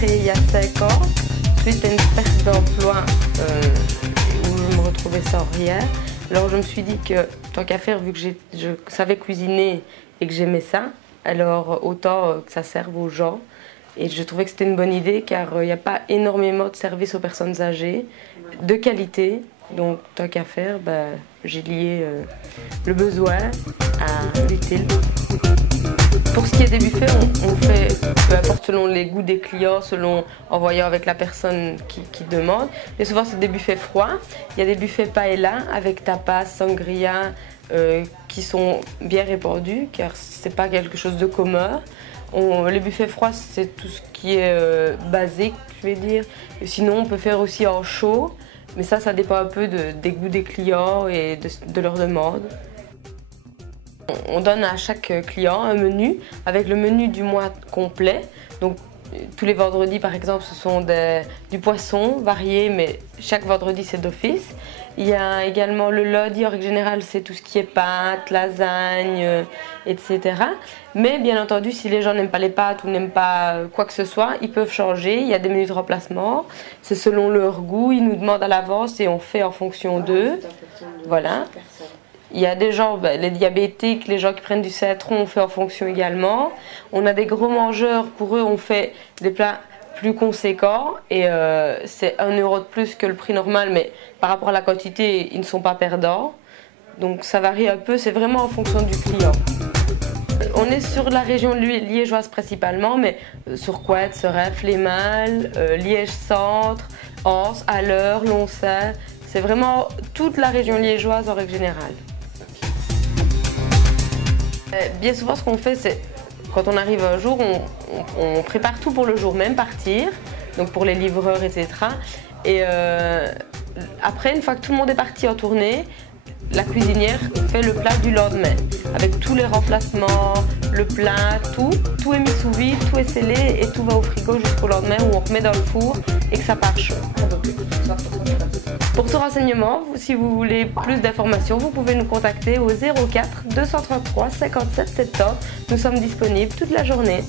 créé il y a 5 ans, suite à une perte d'emploi où je me retrouvais sans rien. Alors je me suis dit que tant qu'à faire, vu que je savais cuisiner et que j'aimais ça, alors autant que ça serve aux gens. Et je trouvais que c'était une bonne idée car il n'y a pas énormément de services aux personnes âgées de qualité. Donc tant qu'à faire, j'ai lié le besoin à l'utile. Pour ce qui est des buffets, on fait, peu importe selon les goûts des clients, en voyant avec la personne qui demande. Et souvent c'est des buffets froids. Il y a des buffets paella avec tapas, sangria, qui sont bien répandus car c'est pas quelque chose de commun. Les buffets froids, c'est tout ce qui est basique, je vais dire. Et sinon, on peut faire aussi en chaud, mais ça dépend un peu des goûts des clients et de leurs demandes. On donne à chaque client un menu avec le menu du mois complet. Donc, tous les vendredis, par exemple, ce sont du poisson varié, mais chaque vendredi, c'est d'office. Il y a également le lundi, en règle générale, c'est tout ce qui est pâtes, lasagne, etc. Mais bien entendu, si les gens n'aiment pas les pâtes ou n'aiment pas quoi que ce soit, ils peuvent changer. Il y a des menus de remplacement. C'est selon leur goût. Ils nous demandent à l'avance et on fait en fonction d'eux. Voilà. Il y a des gens, les diabétiques, les gens qui prennent du citron, on fait en fonction également. On a des gros mangeurs, pour eux, on fait des plats plus conséquents et c'est 1 € de plus que le prix normal, mais par rapport à la quantité, ils ne sont pas perdants. Donc ça varie un peu, c'est vraiment en fonction du client. On est sur la région liégeoise principalement, mais sur Couette, Seref, Flémal, Liège-Centre, Anse, Alleur, Loncin. C'est vraiment toute la région liégeoise en règle générale. Bien souvent, ce qu'on fait, c'est quand on arrive un jour, on prépare tout pour le jour même, partir, donc pour les livreurs, etc. Et après, une fois que tout le monde est parti en tournée, la cuisinière fait le plat du lendemain, avec tous les remplacements, le plat, tout est mis sous vide, tout est scellé et tout va au frigo jusqu'au lendemain où on remet dans le four et que ça part chaud. Pour tout renseignement, si vous voulez plus d'informations, vous pouvez nous contacter au 04 233 57 70. Nous sommes disponibles toute la journée.